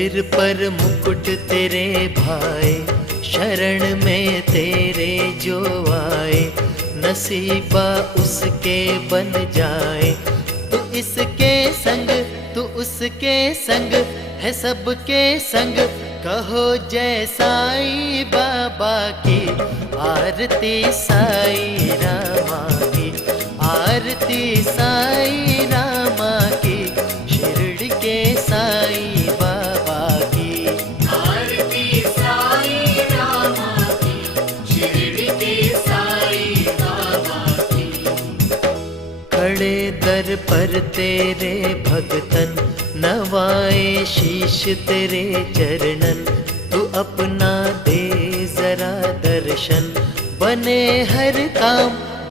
सिर पर मुकुट तेरे भाए, शरण में तेरे जो आए, नसीबा उसके बन जाए। तू इसके संग तू उसके संग है सबके संग, कहो जय साईं बाबा की। आरती साईं रामा की, आरती साईं रामा की, शिरडी के साईं बाबा की। आरती साईं रामा की, शिरडी के साईं बाबा की। खड़े दर पर तेरे भगतन, नवाए शीश तेरे चरणन। तू अपना दे जरा दर्शन, बने हर काम